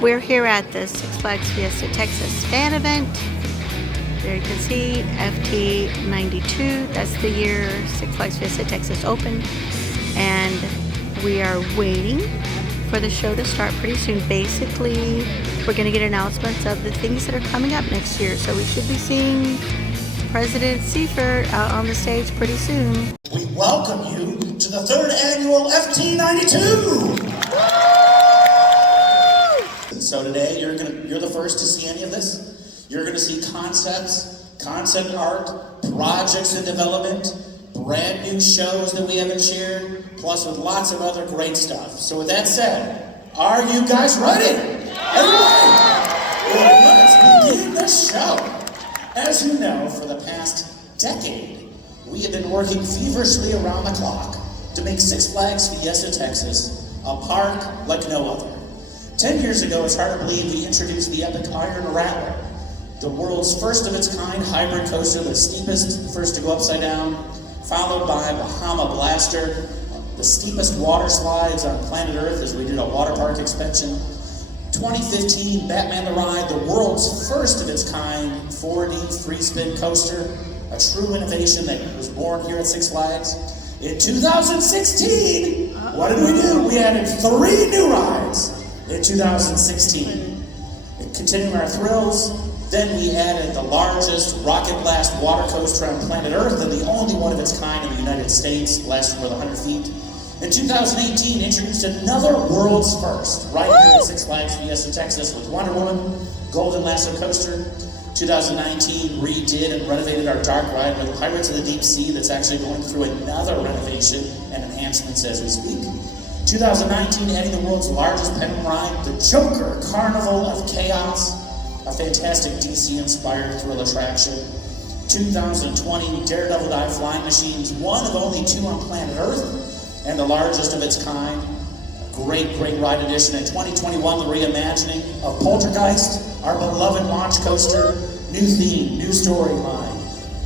We're here at the Six Flags Fiesta Texas fan event. There you can see FT92. That's the year Six Flags Fiesta Texas opened. And we are waiting for the show to start pretty soon. Basically, we're going to get announcements of the things that are coming up next year. So we should be seeing President Seifert out on the stage pretty soon. We welcome you to the third annual FT92. So today, you're the first to see any of this. You're going to see concepts, concept art, projects in development, brand new shows that we haven't shared, plus with lots of other great stuff. So with that said, are you guys ready? Everybody? Well, let's begin the show. As you know, for the past decade, we have been working feverishly around the clock to make Six Flags Fiesta Texas a park like no other. 10 years ago, it's hard to believe we introduced the epic Iron Rattler, the world's first of its kind hybrid coaster, the steepest, first to go upside down, followed by Bahama Blaster, the steepest water slides on planet Earth as we did a water park expansion. 2015, Batman the Ride, the world's first of its kind 4D free spin coaster, a true innovation that was born here at Six Flags. In 2016, what did we do? We added 3 new rides. In 2016, continuing our thrills, then we added the largest rocket blast water coaster on planet Earth and the only one of its kind in the United States, lasting more than 100 feet. In 2018, introduced another world's first, right here at Six Flags Fiesta Texas with Wonder Woman, Golden Lasso Coaster. 2019, redid and renovated our dark ride with Pirates of the Deep Sea that's actually going through another renovation and enhancements as we speak. 2019, adding the world's largest pendulum ride, the Joker Carnival of Chaos, a fantastic DC-inspired thrill attraction. 2020, Daredevil Dive Flying Machines, one of only 2 on planet Earth, and the largest of its kind. Great ride edition. In 2021, the reimagining of Poltergeist, our beloved launch coaster, new theme, new storyline,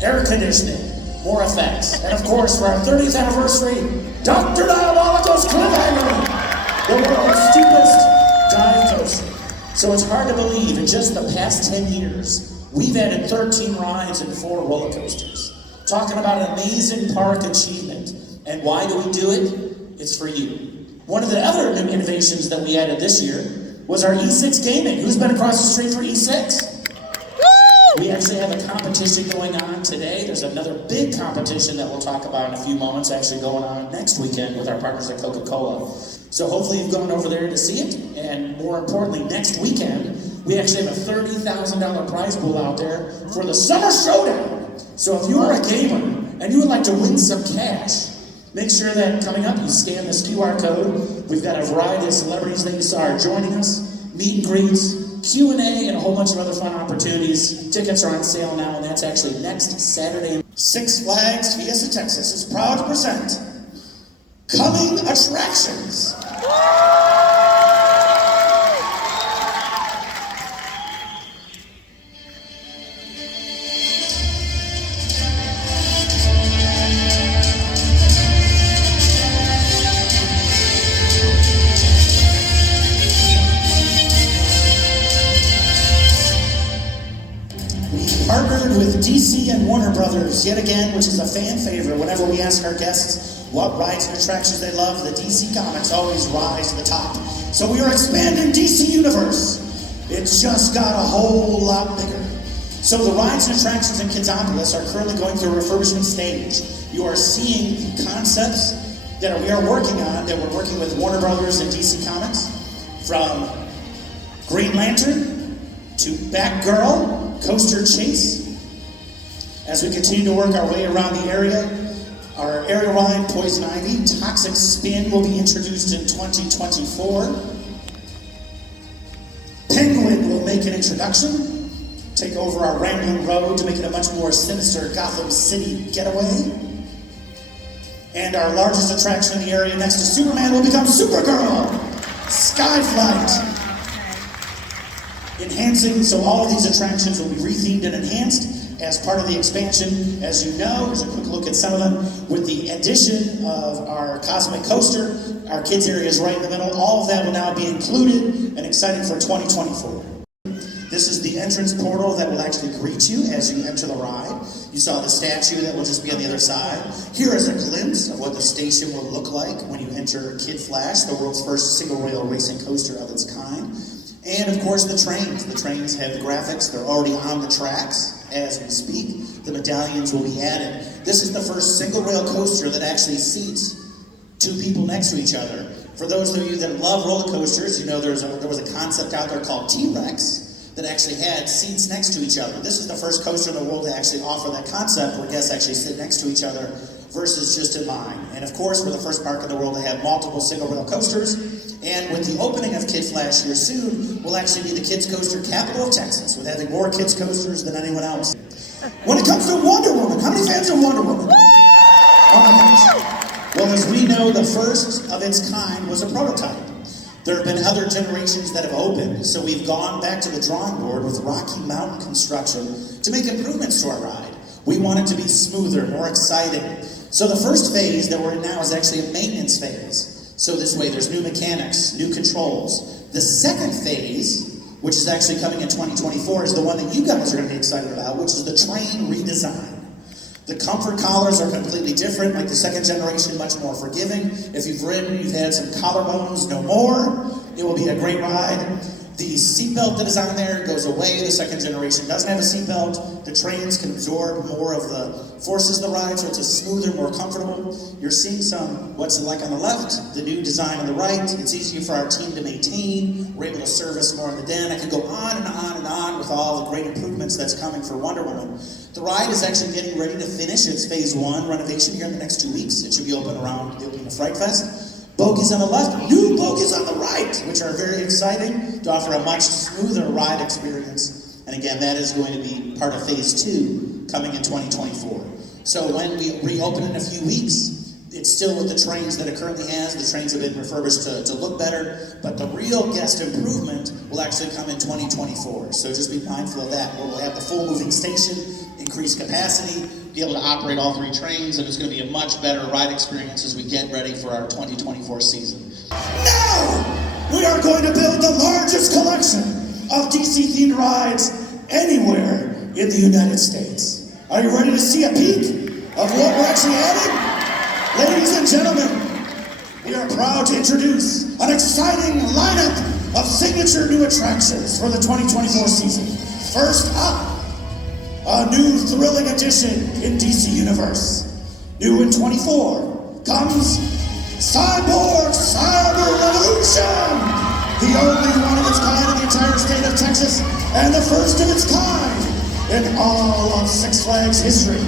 air conditioning, more effects, and of course, for our 30th anniversary, Dr. Diabolico's Cliffhanger, the world's steepest dive coaster. So it's hard to believe, in just the past 10 years, we've added 13 rides and 4 roller coasters. Talking about an amazing park achievement. And why do we do it? It's for you. One of the other new innovations that we added this year was our E6 Gaming. Who's been across the street for E6? We actually have a competition going on today. There's another big competition that we'll talk about in a few moments, actually going on next weekend with our partners at Coca-Cola. So hopefully you've gone over there to see it. And more importantly, next weekend, we actually have a $30,000 prize pool out there for the Summer Showdown. So if you are a gamer and you would like to win some cash, make sure that coming up you scan this QR code. We've got a variety of celebrities that you saw are joining us, meet and greets, Q&A, and a whole bunch of other fun opportunities. Tickets are on sale now, and that's actually next Saturday. Six Flags Fiesta Texas is proud to present Coming Attractions. Partnered with DC and Warner Brothers yet again, which is a fan favorite. Whenever we ask our guests what rides and attractions they love, the DC comics always rise to the top. So we are expanding DC Universe. It's just got a whole lot bigger. So the rides and attractions in Kidzopolis are currently going through a refurbishment stage. You are seeing concepts that we are working on, that we're working with Warner Brothers and DC Comics, from Green Lantern to Batgirl, Coaster Chase. As we continue to work our way around the area, our aerial ride, Poison Ivy, Toxic Spin will be introduced in 2024. Penguin will make an introduction, take over our Rambling Road to make it a much more sinister Gotham City getaway. And our largest attraction in the area next to Superman will become Supergirl, Skyflight. Enhancing, so all of these attractions will be rethemed and enhanced as part of the expansion. As you know, here's a quick look at some of them. With the addition of our Cosmic Coaster, Our kids area is right in the middle. All of that will now be included and exciting for 2024. This is the entrance portal that will actually greet you as you enter the ride. You saw the statue that will just be on the other side. Here is a glimpse of what the station will look like when you enter Kid Flash, the world's first single rail racing coaster of its kind. And of course the trains. The trains have the graphics. They're already on the tracks as we speak. The medallions will be added. This is the first single rail coaster that actually seats two people next to each other. For those of you that love roller coasters, you know there was a concept out there called T-Rex that actually had seats next to each other. This is the first coaster in the world to actually offer that concept where guests actually sit next to each other versus just in line. And of course, we're the first park in the world to have multiple single rail coasters. And with the opening of Kid Flash here soon, we'll actually be the kids coaster capital of Texas with having more kids coasters than anyone else. When it comes to Wonder Woman, how many fans of Wonder Woman? Oh my gosh. Well, as we know, the first of its kind was a prototype. There have been other generations that have opened, so we've gone back to the drawing board with Rocky Mountain construction to make improvements to our ride. We want it to be smoother, more exciting. So the first phase that we're in now is actually a maintenance phase. So this way there's new mechanics, new controls. The second phase, which is actually coming in 2024, is the one that you guys are going to be excited about, which is the train redesign. The comfort collars are completely different, like the second generation, much more forgiving. If you've ridden, you've had some collarbones, no more. It will be a great ride. The seatbelt that is on there goes away. The second generation doesn't have a seatbelt. The trains can absorb more of the forces of the ride, so it's a smoother, more comfortable. You're seeing what's it like on the left, the new design on the right. It's easier for our team to maintain. We're able to service more in the den. I can go on and on and on with all the great improvements that's coming for Wonder Woman. The ride is actually getting ready to finish its phase 1 renovation here in the next 2 weeks. It should be open around the opening of Fright Fest. Bogies on the left, new bogies on the right, which are very exciting to offer a much smoother ride experience. And again, that is going to be part of phase 2 coming in 2024. So when we reopen in a few weeks, it's still with the trains that it currently has. The trains have been refurbished to look better, but the real guest improvement will actually come in 2024. So just be mindful of that, where we'll have the full moving station, increased capacity, be able to operate all 3 trains, and it's going to be a much better ride experience as we get ready for our 2024 season. Now, we are going to build the largest collection of DC-themed rides anywhere in the United States. Are you ready to see a peek of what we're actually adding? Ladies and gentlemen, we are proud to introduce an exciting lineup of signature new attractions for the 2024 season. First up, a new thrilling addition in DC Universe. New in 24 comes Cyber Revolution! The only one of its kind in the entire state of Texas, and the first of its kind in all of Six Flags history.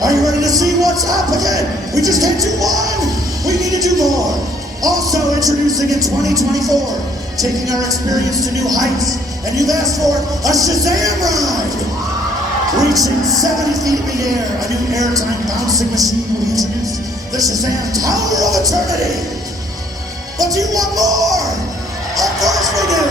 Are you ready to see what's up again? We just can't do one! We need to do more! Also introducing in 2024, taking our experience to new heights, and you've asked for a Shazam ride! Reaching 70 feet in the air, a new airtime bouncing machine will be introduced, the Shazam Tower of Eternity. But do you want more? Of course we do.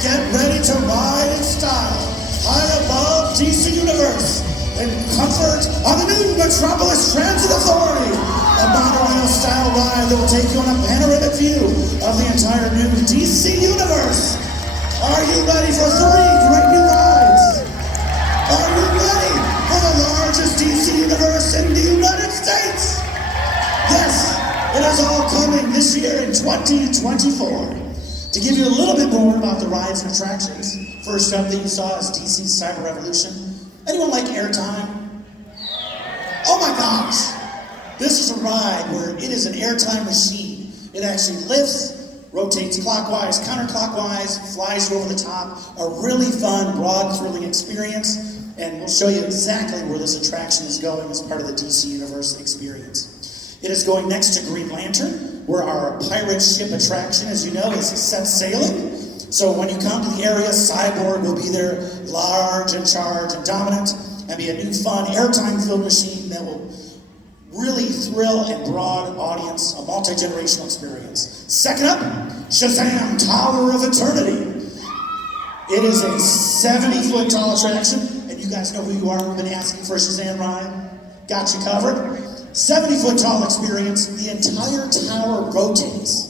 Get ready to ride in style, high above DC Universe, in comfort on the new Metropolis Transit Authority, a monorail-style ride that will take you on a panoramic view of the entire new DC Universe. Are you ready for 3 great new rides? Are you ready for the largest DC Universe in the United States? Yes, it is all coming this year in 2024. To give you a little bit more about the rides and attractions, first up that you saw is DC Cyber Revolution. Anyone like airtime? Oh my gosh! This is a ride where it is an airtime machine. It actually lifts, rotates clockwise, counterclockwise, flies you over the top. A really fun, broad, thrilling experience. And we'll show you exactly where this attraction is going as part of the DC Universe experience. It is going next to Green Lantern, where our pirate ship attraction, as you know, is set sailing. So when you come to the area, Cyborg will be there, large and charged and dominant, and be a new fun airtime-filled machine that will really thrill and broad audience, a multi-generational experience. Second up, Shazam Tower of Eternity. It is a 70-foot tall attraction, and you guys know who you are. We've been asking for a Shazam ride. Got you covered. 70-foot tall experience. The entire tower rotates.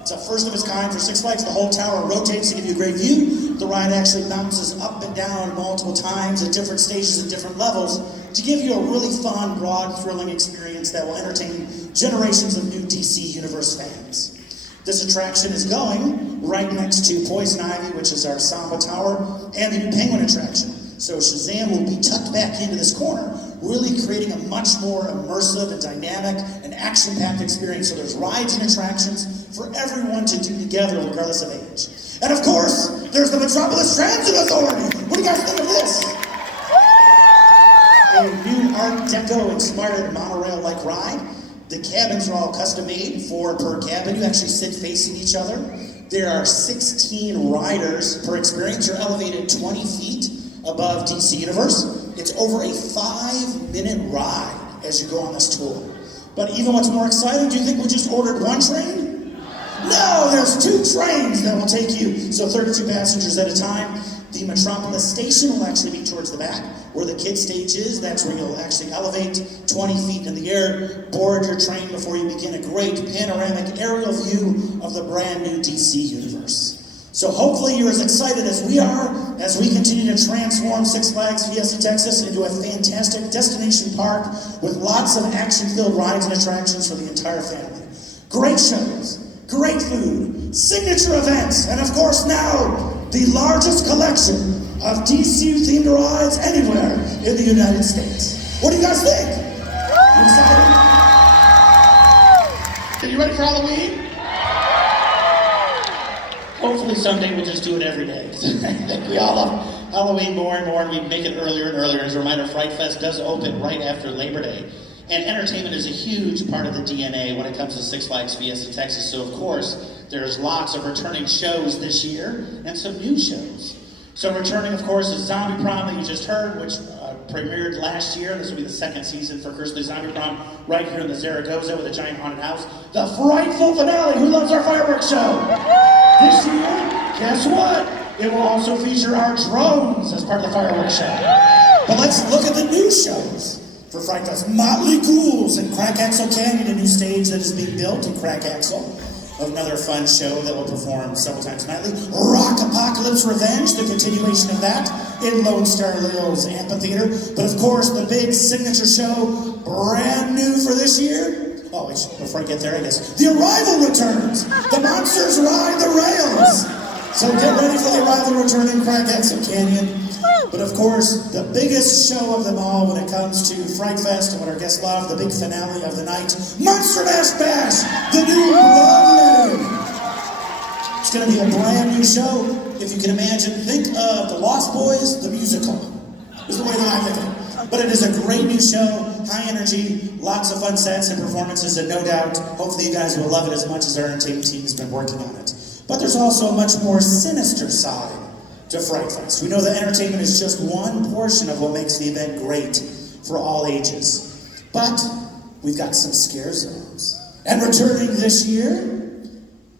It's a first of its kind for Six Flags. The whole tower rotates to give you a great view. The ride actually bounces up and down multiple times at different stages and different levels to give you a really fun, broad, thrilling experience that will entertain generations of new DC Universe fans. This attraction is going right next to Poison Ivy, which is our Samba Tower, and the new Penguin attraction. So Shazam will be tucked back into this corner, really creating a much more immersive and dynamic and action-packed experience. So there's rides and attractions for everyone to do together, regardless of age. And of course, there's the Metropolis Transit Authority. What do you guys think of this? A new Art Deco-inspired monorail-like ride. The cabins are all custom-made, 4 per cabin. You actually sit facing each other. There are 16 riders per experience. You're elevated 20 feet above DC Universe. It's over a 5-minute ride as you go on this tour. But even what's more exciting, do you think we just ordered 1 train? No, there's 2 trains that will take you, so 32 passengers at a time. The Metropolis station will actually be towards the back, where the kid stage is. That's where you'll actually elevate 20 feet in the air, board your train before you begin a great panoramic aerial view of the brand new DC Universe. So hopefully you're as excited as we are as we continue to transform Six Flags Fiesta Texas into a fantastic destination park with lots of action-filled rides and attractions for the entire family. Great shows, great food, signature events, and of course now, the largest collection of DC-themed rides anywhere in the United States. What do you guys think? You excited? Are you ready for Halloween? Hopefully someday we'll just do it every day. I think we all love Halloween more and more, and we make it earlier and earlier. As a reminder, Fright Fest does open right after Labor Day. And entertainment is a huge part of the DNA when it comes to Six Flags Fiesta Texas. So of course, there's lots of returning shows this year and some new shows. So returning, of course, is Zombie Prom that you just heard, which premiered last year. This will be the 2nd season for Curse of the Zombie Prom right here in the Zaragoza with a giant haunted house. The frightful finale, Who Loves Our Fireworks Show? This year, guess what? It will also feature our drones as part of the fireworks show. But let's look at the new shows for Fright Fest. Motley Ghouls in Crack Axle Canyon, a new stage that is being built in Crack Axle. Another fun show that will perform several times nightly. Rock Apocalypse Revenge, the continuation of that in Lone Star Hills Amphitheater. But of course, the big signature show, brand new for this year. Oh, wait, before I get there, I guess. The Arrival returns. The monsters ride the rails. So get ready for the Arrival return in Crack Axle Canyon. But of course, the biggest show of them all when it comes to Fright Fest and what our guests love, the big finale of the night, Monster Mash Bash, the new Blood Moon. It's going to be a brand new show. If you can imagine, think of The Lost Boys, the musical, is the way that I think of it. But it is a great new show, high energy, lots of fun sets and performances, and no doubt, hopefully you guys will love it as much as our entertainment team has been working on it. But there's also a much more sinister side to Fright Fest. We know that entertainment is just one portion of what makes the event great for all ages. But we've got some scare zones. And returning this year,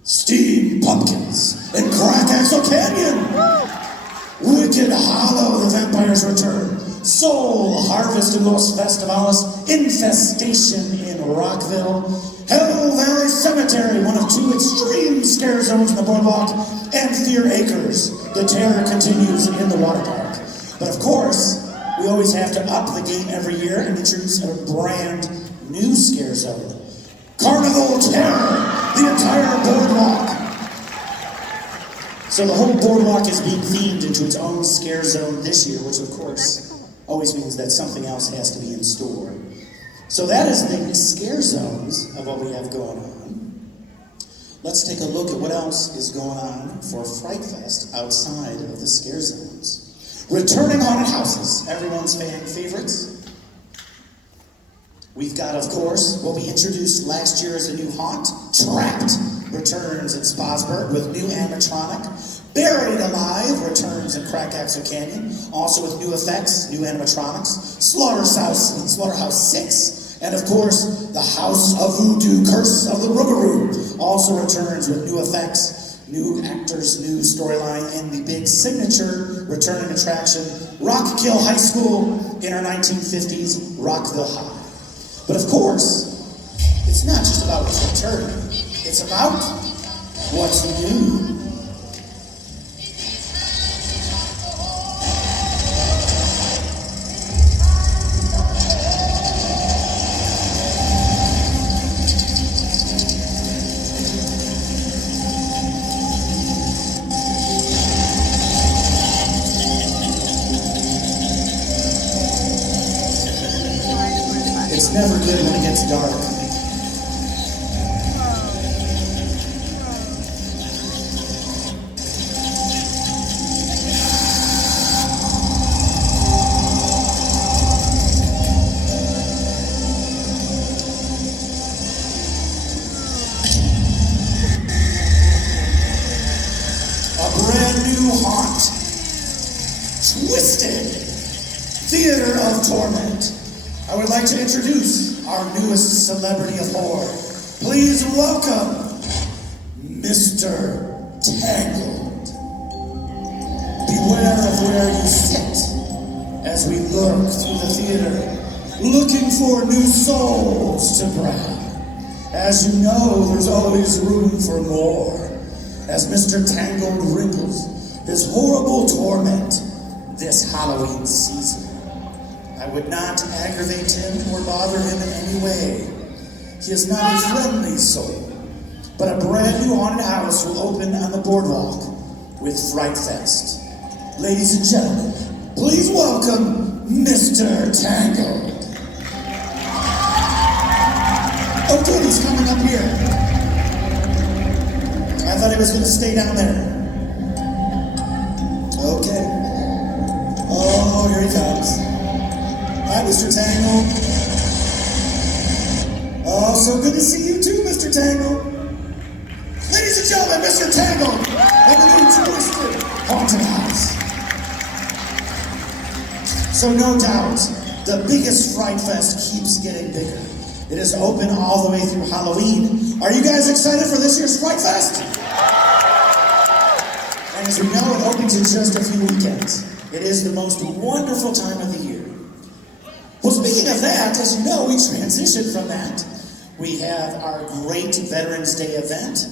Steam Pumpkins in Crack Axle Canyon. Wicked Hollow, the Vampires Return. Soul Harvest in Los Festivales. Infestation in Rockville. Hell Valley Cemetery, one of 2 extreme scare zones in the boardwalk, and Fear Acres. The terror continues in the water park. But of course, we always have to up the game every year and introduce a brand new scare zone. Carnival Terror, the entire boardwalk. So the whole boardwalk is being themed into its own scare zone this year, which of course always means that something else has to be in store. So that is the scare zones of what we have going on. Let's take a look at what else is going on for Fright Fest outside of the scare zones. Returning haunted houses, everyone's fan favorites. We've got, of course, what we introduced last year as a new haunt, Trapped, returns in Sposburg with new animatronic. Buried Alive returns in Crack Axle Canyon, also with new effects, new animatronics. Slaughterhouse 6, and of course, the House of Voodoo, Curse of the Rougarou, also returns with new effects, new actors, new storyline, and the big signature returning attraction, Rock Kill High School in our 1950s Rockville High. But of course, it's not just about what's returning. It's about what's new. It's never good when it gets dark. A brand new haunt. Twisted. Theater of Torment. I would like to introduce our newest celebrity of horror. Please welcome Mr. Tangled. Beware of where you sit as we lurk through the theater, looking for new souls to grab. As you know, there's always room for more, as Mr. Tangled wrinkles his horrible torment this Halloween season. I would not aggravate him or bother him in any way. He is not a friendly soul, but a brand new haunted house will open on the boardwalk with Fright Fest. Ladies and gentlemen, please welcome Mr. Tangled. Oh good, he's coming up here. I thought he was going to stay down there. Okay. Oh, here he comes. Hi, Mr. Tangle. Oh, so good to see you too, Mr. Tangle. Ladies and gentlemen, Mr. Tangle and the new Twisted Haunted House. So no doubt, the biggest Fright Fest keeps getting bigger. It is open all the way through Halloween. Are you guys excited for this year's Fright Fest? And as we know, it opens in just a few weekends. It is the most wonderful time of the year. Well, speaking of that, as you know, we transitioned from that. We have our great Veterans Day event,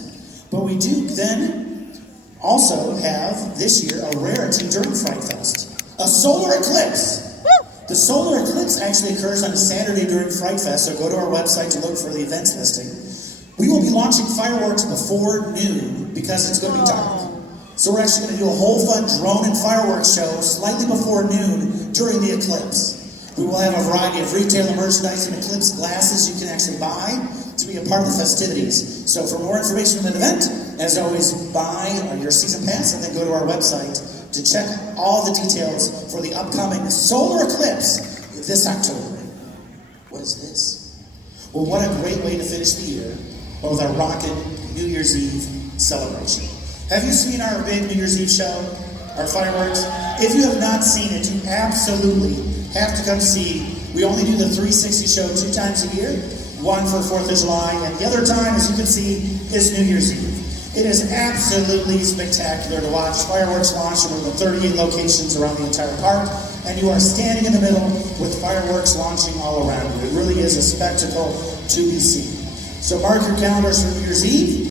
but we do then also have this year a rarity during Fright Fest, a solar eclipse. The solar eclipse actually occurs on a Saturday during Fright Fest, so go to our website to look for the events listing. We will be launching fireworks before noon because it's going to be dark. So we're actually going to do a whole fun drone and fireworks show slightly before noon during the eclipse. We will have a variety of retailer merchandise and eclipse glasses you can actually buy to be a part of the festivities. So for more information on the event, as always, buy your season pass and then go to our website to check all the details for the upcoming solar eclipse this October. What is this? Well, what a great way to finish the year with our rockin' New Year's Eve celebration. Have you seen our big New Year's Eve show? Our fireworks? If you have not seen it, you absolutely have to come see. We only do the 360 show 2 times a year, one for 4th of July, and the other time, as you can see, is New Year's Eve. It is absolutely spectacular to watch fireworks launch in more than 38 locations around the entire park, and you are standing in the middle with fireworks launching all around you. It really is a spectacle to be seen. So mark your calendars for New Year's Eve.